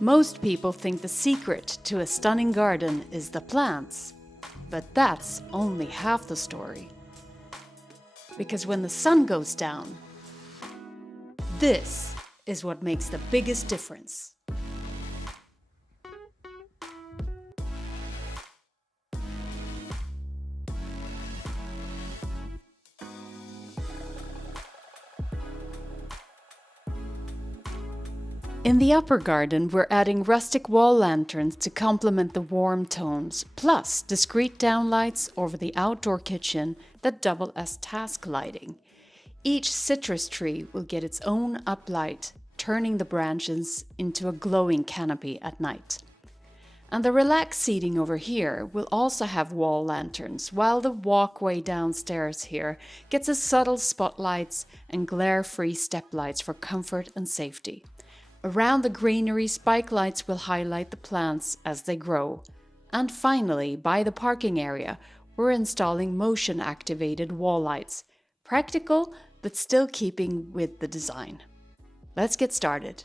Most people think the secret to a stunning garden is the plants, but that's only half the story. Because when the sun goes down, this is what makes the biggest difference. In the upper garden, we're adding rustic wall lanterns to complement the warm tones, plus discreet downlights over the outdoor kitchen that double as task lighting. Each citrus tree will get its own uplight, turning the branches into a glowing canopy at night. And the relaxed seating over here will also have wall lanterns, while the walkway downstairs here gets a subtle spotlights and glare-free step lights for comfort and safety. Around the greenery, spike lights will highlight the plants as they grow. And finally, by the parking area, we're installing motion-activated wall lights. Practical, but still keeping with the design. Let's get started.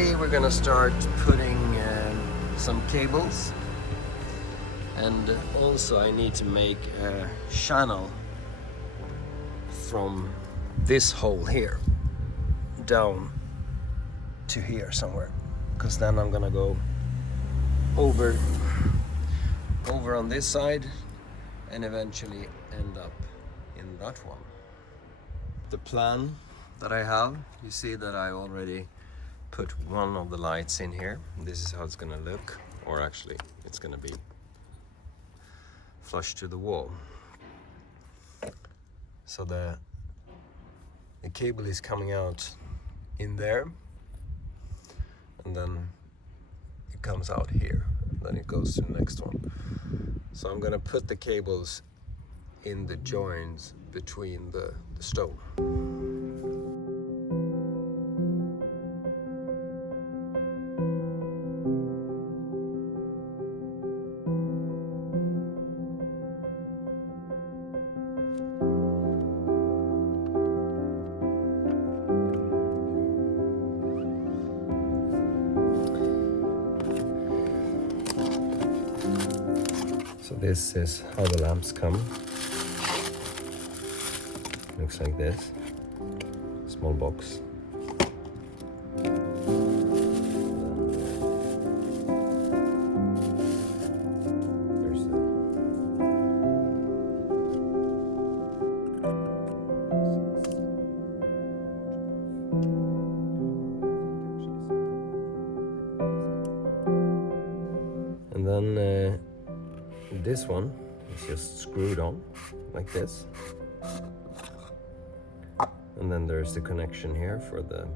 today we're gonna start putting some cables, and also I need to make a channel from this hole here down to here somewhere, because then I'm gonna go over on this side and eventually end up in that one. The plan that I have, you see that I already put one of the lights in here. This is how it's gonna look, or actually it's gonna be flush to the wall. So the cable is coming out in there, and then it comes out here, and then it goes to the next one. So I'm gonna put the cables in the joints between the stone. So this is how the lamps come. Looks like this. Small box. And then this one is just screwed on like this, and then there's the connection here for the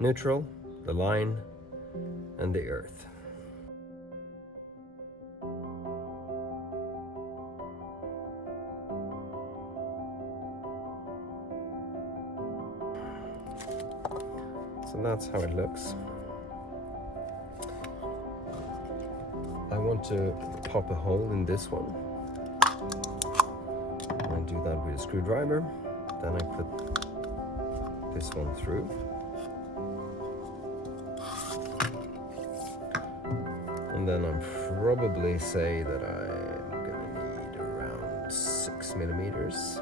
neutral, the line, and the earth. So that's how it looks. I want to pop a hole in this one. I do that with a screwdriver. Then I put this one through. And then I'm probably say that I'm gonna need around 6 millimeters.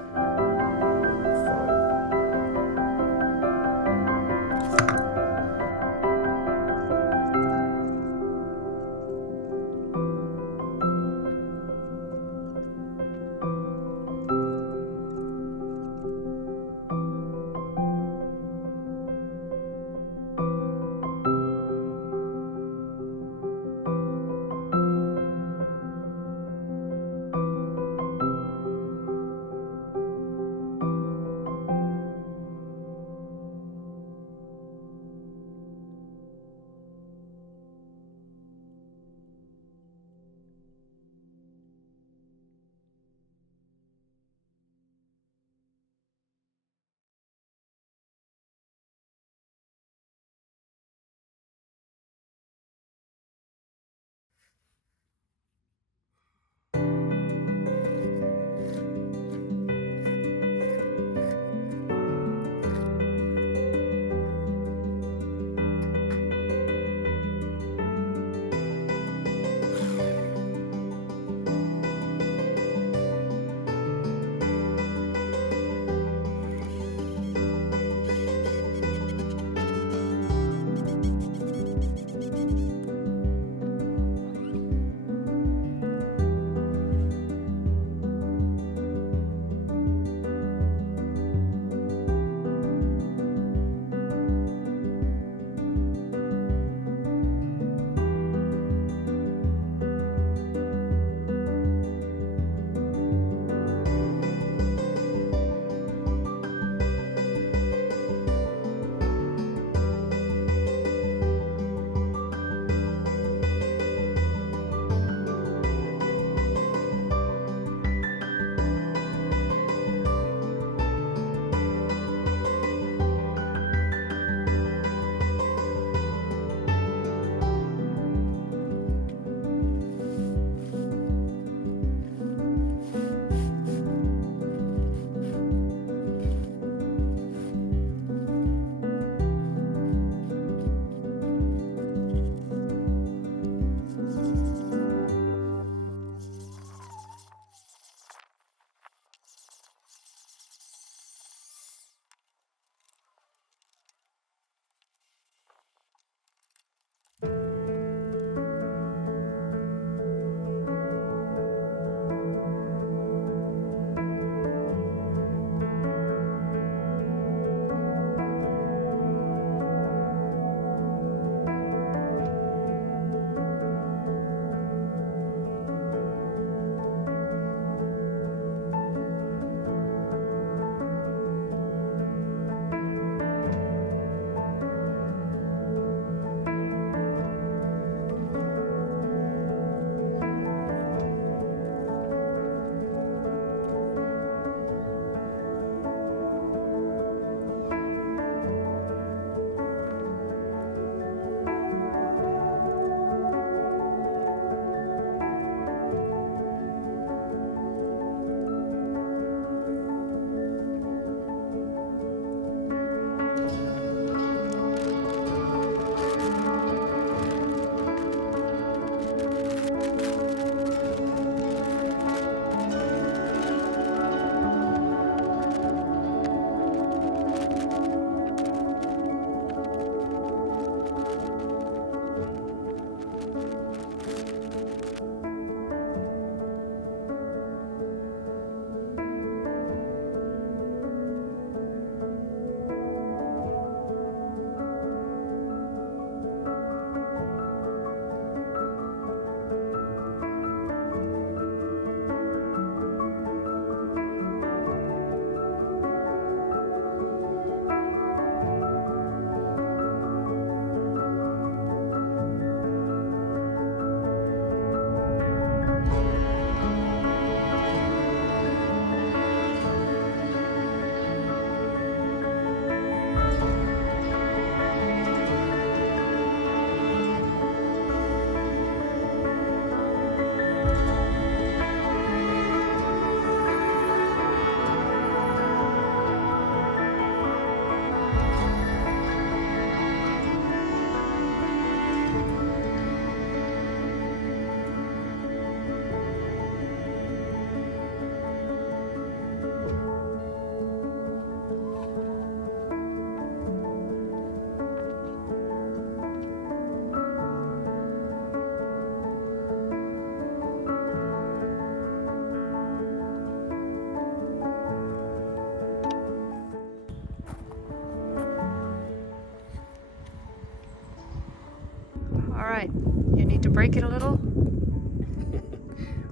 break it a little?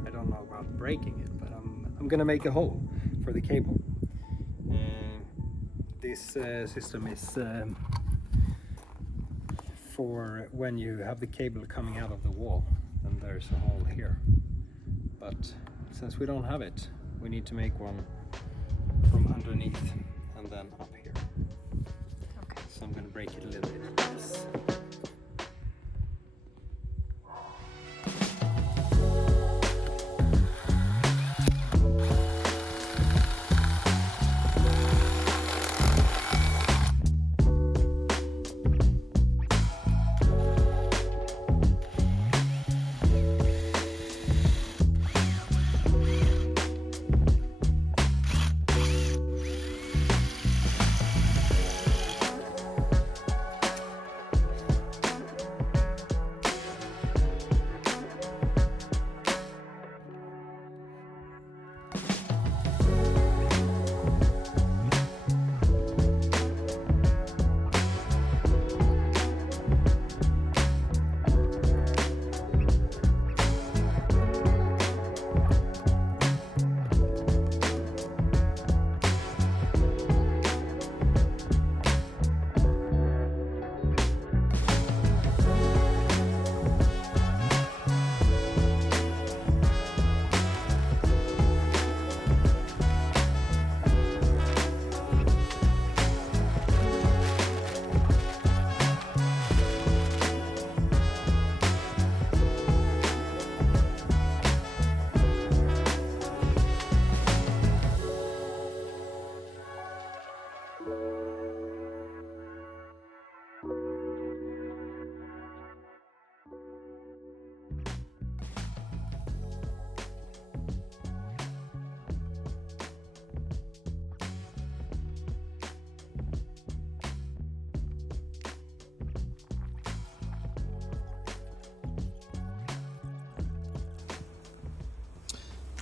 I don't know about breaking it, but I'm gonna make a hole for the cable. This system is for when you have the cable coming out of the wall, then there's a hole here. But since we don't have it, we need to make one from underneath and then up here. Okay. So I'm gonna break it a little bit.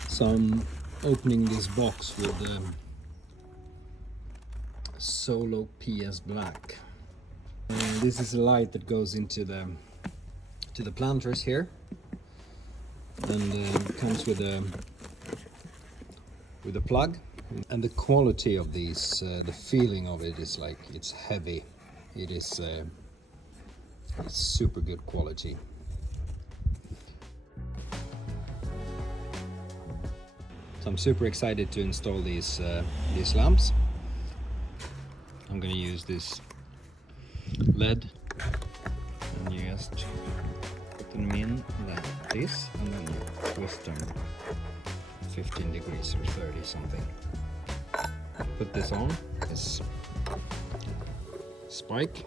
So I'm opening this box with Solo PS Black. This is a light that goes into the planters here, and it comes with a plug. And the quality of these, the feeling of it is like it's heavy. It is it's super good quality. So I'm super excited to install these lamps. I'm gonna use this LED, and you just put them in like this, and then you twist them 15 degrees or 30 something. Put this on, this spike,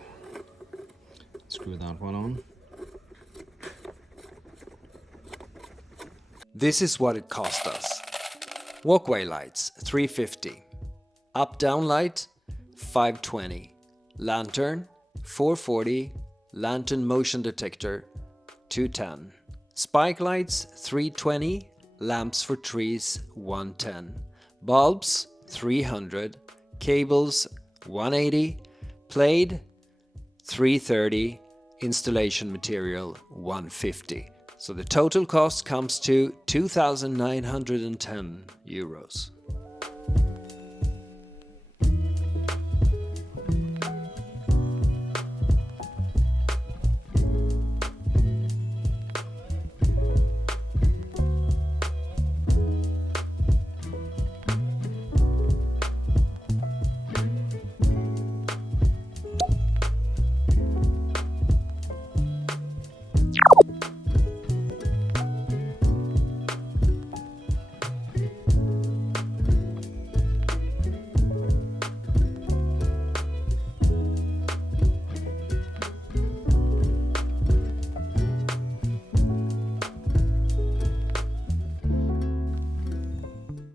screw that one on. This is what it cost us. Walkway lights, $350. Up-down light, $520. Lantern, $440. Lantern motion detector, $210. Spike lights, $320. Lamps for trees, $110. Bulbs, $300. Cables, $180. Plaid, $330. Installation material, $150. So the total cost comes to €2,910.